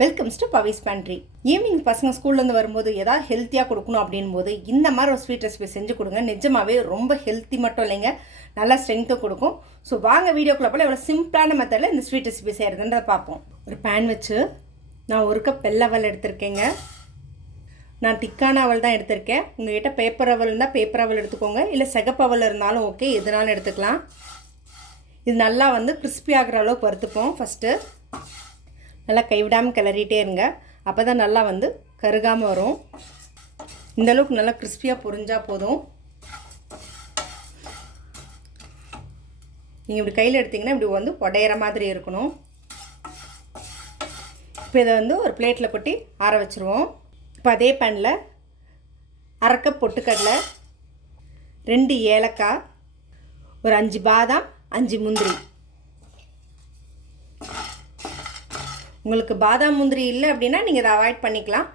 Welcomes to Pavi's pantry evening பசங்க ஸ்கூல்லேருந்து வரும்போது எதாவது ஹெல்த்தியாக கொடுக்கணும் அப்படின் போது இந்த மாதிரி ஒரு ஸ்வீட் ரெசிபி செஞ்சு கொடுங்க. நிஜமாவே ரொம்ப ஹெல்த்தி மட்டும் இல்லைங்க. நல்லா ஸ்ட்ரென்த்தும் கொடுக்கும். ஸோ வாங்க வீடியோக்குள்ளே போல் எவ்வளோ சிம்பிளான மெத்தடில் இந்த ஸ்வீட் ரெசிபி செய்கிறதுன்றத பார்ப்போம். ஒரு பேன் வச்சு நான் ஒரு கப் வெள்ளவல் எடுத்திருக்கேங்க. நான் திக்கான அவல் தான் எடுத்திருக்கேன். உங்கள்கிட்ட பேப்பர் அவல் இருந்தால் பேப்பர் அவல் எடுத்துக்கோங்க. இல்லை சிகப்பவல் இருந்தாலும் ஓகே எதுனாலும் எடுத்துக்கலாம். இது நல்லா வந்து கிறிஸ்பி ஆகிற அளவுக்கு பருத்துப்போம் ஃபஸ்ட்டு நல்லா கைவிடாமல் கிளறிட்டே இருங்க. அப்போ தான் நல்லா வந்து கருகாமல் வரும். இந்த அளவுக்கு நல்லா கிறிஸ்பியாக பொரிஞ்சால் போதும். நீங்கள் இப்படி கையில் எடுத்திங்கன்னா இப்படி வந்து உடையிற மாதிரி இருக்கணும். இப்போ இதை வந்து ஒரு பிளேட்டில் கொட்டி ஆற வச்சுருவோம். இப்போ அதே பேனில் அரை கப் பொட்டுக்கடலை ரெண்டு ஏலக்காய் ஒரு அஞ்சு பாதாம் அஞ்சு முந்திரி. உங்களுக்கு பாதாம் முந்திரி இல்லை அப்படின்னா நீங்கள் இதை அவாய்ட் பண்ணிக்கலாம்.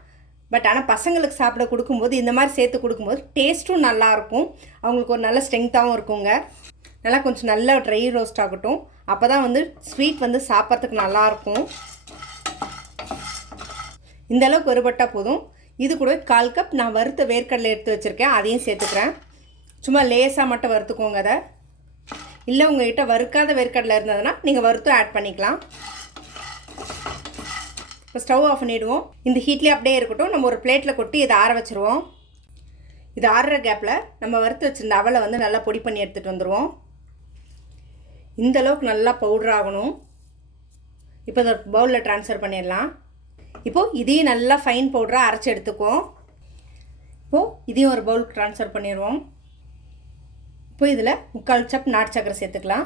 பட் ஆனால் பசங்களுக்கு சாப்பிட கொடுக்கும்போது இந்த மாதிரி சேர்த்து கொடுக்கும்போது டேஸ்ட்டும் நல்லாயிருக்கும் அவங்களுக்கு ஒரு நல்ல ஸ்ட்ரென்த்தாகவும் இருக்குங்க. நல்லா கொஞ்சம் நல்லா ட்ரை ரோஸ்ட் ஆகட்டும். அப்போ தான் வந்து ஸ்வீட் வந்து சாப்பிட்றதுக்கு நல்லாயிருக்கும் இந்த அளவுக்கு ஒருபட்டால் போதும். இது கூட கால் கப் நான் வறுத்த வேர்க்கடலை எடுத்து வச்சுருக்கேன். அதையும் சேர்த்துக்கிறேன். சும்மா லேசாக மட்டும் வறுத்துக்கோங்க அதை. இல்லை உங்கள்கிட்ட வறுக்காத வேர்க்கடலை இருந்ததுன்னா நீங்கள் வறுத்தும் ஆட் பண்ணிக்கலாம். இப்போ ஸ்டவ் ஆஃப் பண்ணிவிடுவோம் இந்த ஹீட்லேயே அப்படியே இருக்கட்டும் நம்ம ஒரு பிளேட்டில் கொட்டி இதை ஆற வச்சுருவோம். இது ஆறுற கேப்பில் நம்ம வறுத்து வச்சுருந்த அவலை வந்து நல்லா பொடி பண்ணி எடுத்துகிட்டு வந்துடுவோம் இந்த அளவுக்கு நல்லா பவுடர் ஆகணும். இப்போ இந்த பவுலில் ட்ரான்ஸ்ஃபர் பண்ணிடலாம். இப்போது இதையும் நல்லா ஃபைன் பவுடராக அரைச்சி எடுத்துக்குவோம். இப்போது இதையும் ஒரு பவுலுக்கு ட்ரான்ஸ்ஃபர் பண்ணிடுவோம். இப்போ இதில் முக்கால் சப் நாட்டு சக்கரை சேர்த்துக்கலாம்.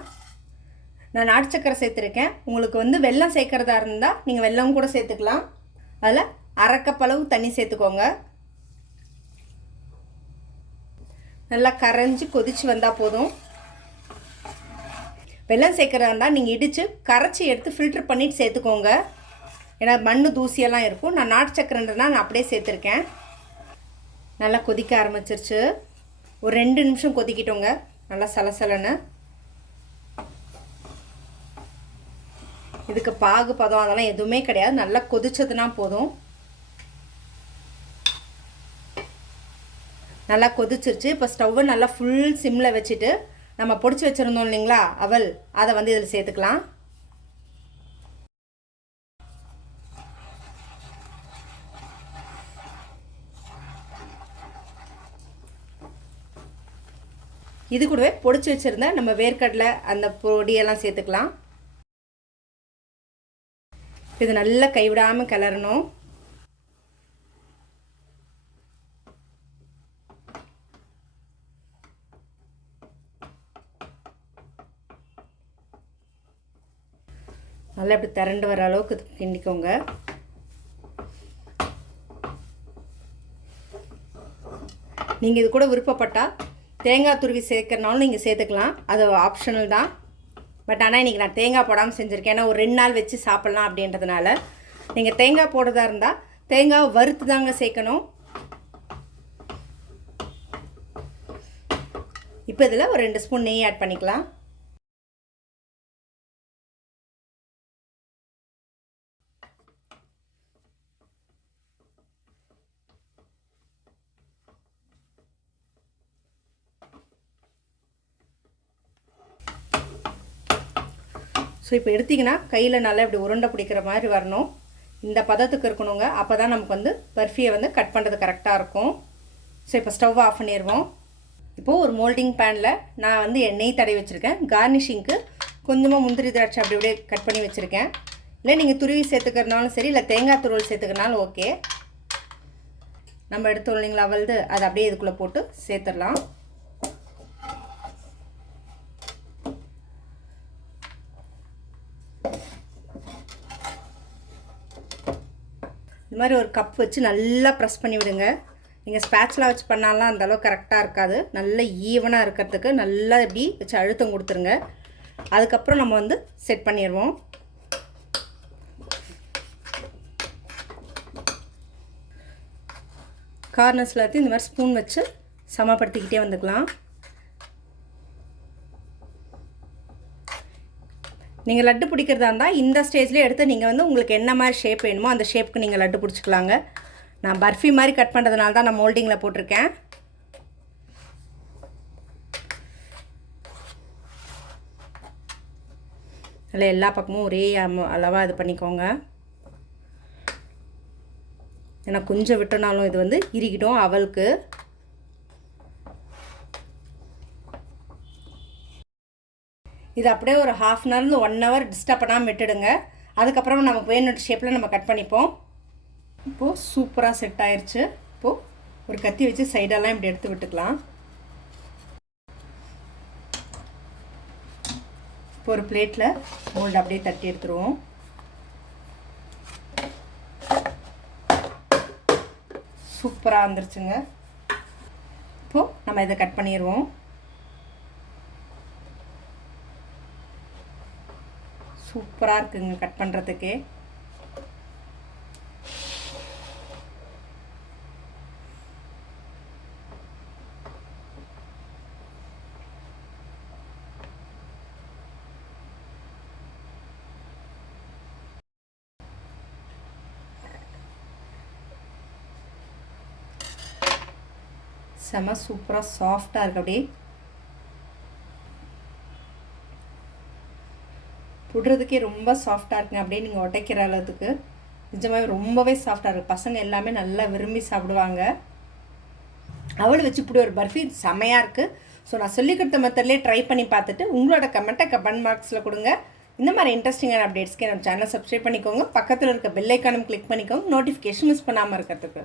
நான் நாட்டு சக்கரை சேர்த்துருக்கேன். உங்களுக்கு வந்து வெல்லம் சேர்க்குறதா இருந்தால் நீங்கள் வெள்ளம் கூட சேர்த்துக்கலாம். அதில் அரைக்கப்பளவு தண்ணி சேர்த்துக்கோங்க. நல்லா கரைஞ்சி கொதித்து வந்தால் போதும். வெல்லம் சேர்க்குறதா இருந்தால் நீங்கள் இடித்து கரைச்சி எடுத்து ஃபில்ட்ரு பண்ணிட்டு சேர்த்துக்கோங்க. ஏன்னா மண் தூசியெல்லாம் இருக்கும். நான் நாட்டு சக்கரைன்றதுனா நான் அப்படியே சேர்த்துருக்கேன். நல்லா கொதிக்க ஆரம்பிச்சிருச்சு. ஒரு ரெண்டு நிமிஷம் கொதிக்கிட்டோங்க. நல்லா சலசலன்னு. இதுக்கு பாகு பதம் அதெல்லாம் எதுவுமே கிடையாது. நல்லா கொதிச்சதுன்னா போதும். நல்லா கொதிச்சிருச்சு. இப்போ ஸ்டவ்வை நல்லா ஃபுல் சிம்மில் வச்சுட்டு நம்ம பொடிச்சு வச்சுருந்தோம் இல்லைங்களா? அவல். அதை வந்து இதில் சேர்த்துக்கலாம். இது கூடவே பொடிச்சு வச்சுருந்த நம்ம வேர்க்கடலை அந்த பொடியெல்லாம் சேர்த்துக்கலாம். இது நல்லா கைவிடாமல் கிளறணும். நல்லா இப்படி திரண்டு வர அளவுக்கு கிண்டிக்கோங்க நீங்கள் இது கூட விருப்பப்பட்டால் தேங்காய் துருவி சேர்க்கறனாலும் நீங்கள் சேர்த்துக்கலாம். அது ஆப்ஷனல் தான். பட் ஆனால் இன்றைக்கி நான் தேங்காய் போடாமல் செஞ்சுருக்கேன். ஏன்னா ஒரு ரெண்டு நாள் வச்சு சாப்பிட்லாம் அப்படின்றதுனால. நீங்கள் தேங்காய் போடுறதா இருந்தால் தேங்காய் வறுத்து தாங்க சேர்க்கணும். இப்போ இதில் ஒரு ரெண்டு ஸ்பூன் நெய் ஆட் பண்ணிக்கலாம். ஸோ இப்போ எடுத்திங்கன்னா கையில் நல்லா இப்படி உருண்டை பிடிக்கிற மாதிரி வரணும். இந்த பதத்துக்கு இருக்கணுங்க. அப்போ தான் நமக்கு வந்து பர்ஃபியை வந்து கட் பண்ணுறது கரெக்டாக இருக்கும். ஸோ இப்போ ஸ்டவ் ஆஃப் பண்ணிடுவோம். இப்போது ஒரு மோல்டிங் பேனில் நான் வந்து எண்ணெய் தடவி வச்சுருக்கேன். கார்னிஷிங்க்கு கொஞ்சமாக முந்திரி திராட்சை அப்படி அப்படியே கட் பண்ணி வச்சுருக்கேன். இல்லை நீங்கள் துருவி சேர்த்துக்கிறனாலும் சரி இல்லை தேங்காய் துருவல் சேர்த்துக்கிறனாலும் ஓகே நம்ம எடுத்தோம் இல்லைங்களா அவள்து அதை அப்படியே இதுக்குள்ளே போட்டு சேர்த்துடலாம். இந்த மாதிரி ஒரு கப் வச்சு நல்லா ப்ரெஸ் பண்ணி விடுங்க. நீங்கள் ஸ்பேட்ச்லாம் வச்சு பண்ணாலாம் அந்தளவுக்கு கரெக்டாக இருக்காது. நல்ல ஈவனாக இருக்கிறதுக்கு நல்லா இப்படி வச்சு அழுத்தம் கொடுத்துருங்க. அதுக்கப்புறம் நம்ம வந்து செட் பண்ணிடுவோம். கார்னர்ஸ் எல்லாத்தையும் இந்த மாதிரி ஸ்பூன் வச்சு சமப்படுத்திக்கிட்டே வந்துக்கலாம். நீங்கள் லட்டு பிடிக்கிறதா இருந்தால் இந்த ஸ்டேஜ்லேயே எடுத்து நீங்கள் வந்து உங்களுக்கு என்ன மாதிரி ஷேப் வேணுமோ அந்த ஷேப்புக்கு நீங்கள் லட்டு பிடிச்சிக்கலாங்க. நான் பர்ஃபி மாதிரி கட் பண்ணுறதுனால தான் நான் மோல்டிங்கில் போட்டிருக்கேன். அதில் எல்லா பக்கமும் ஒரே அளவாக இது பண்ணிக்கோங்க. ஏன்னா கொஞ்சம் விட்டனாலும் இது வந்து இறுகிடும் அவளுக்கு. இது அப்படியே ஒரு ஹாஃப் அன் ஹவர்லேருந்து ஒன் ஹவர் டிஸ்டர்ப் பண்ணாமல் விட்டுடுங்க. அதுக்கப்புறம் நமக்கு வேணுன்ற ஷேப்பில் நம்ம கட் பண்ணிப்போம். இப்போது சூப்பராக செட் ஆயிடுச்சு இப்போது ஒரு கத்தி வச்சு சைடெல்லாம் இப்படி எடுத்து விட்டுக்கலாம். இப்போ ஒரு பிளேட்டில் மோல்டு அப்படியே தட்டி எடுத்துருவோம். சூப்பராக வந்துருச்சுங்க. இப்போது நம்ம இதை கட் பண்ணிடுவோம் சூப்பராக இருக்குங்க கட் பண்ணுறதுக்கு செம சூப்பராக சாஃப்டாக இருக்கு அப்படியே. விடுறதுக்கே ரொம்ப சாஃப்டாக இருக்குங்க. அப்படியே நீங்கள் உடைக்கிற அளவுக்கு. நிஜமாகவே ரொம்பவே சாஃப்டாக இருக்குது பசங்க எல்லாமே நல்லா விரும்பி சாப்பிடுவாங்க. அவளை வச்சு இப்படி ஒரு பர்ஃபி செமையாக இருக்குது ஸோ நான் சொல்லி கொடுத்த மெத்தட்லேயே ட்ரை பண்ணி பார்த்துட்டு உங்களோட கமெண்ட்டை கமெண்ட் மார்க்ஸில் கொடுங்க. இந்த மாதிரி இன்ட்ரெஸ்டிங்கான அப்டேட்ஸ்க்கு நம்ம சேனல் சப்ஸ்கிரைப் பண்ணிக்கோங்க. பக்கத்தில் இருக்க பெல்லைக்கானும் கிளிக் பண்ணிக்கோங்க. நோட்டிஃபிகேஷன் மிஸ் பண்ணாமல் இருக்கிறதுக்கு.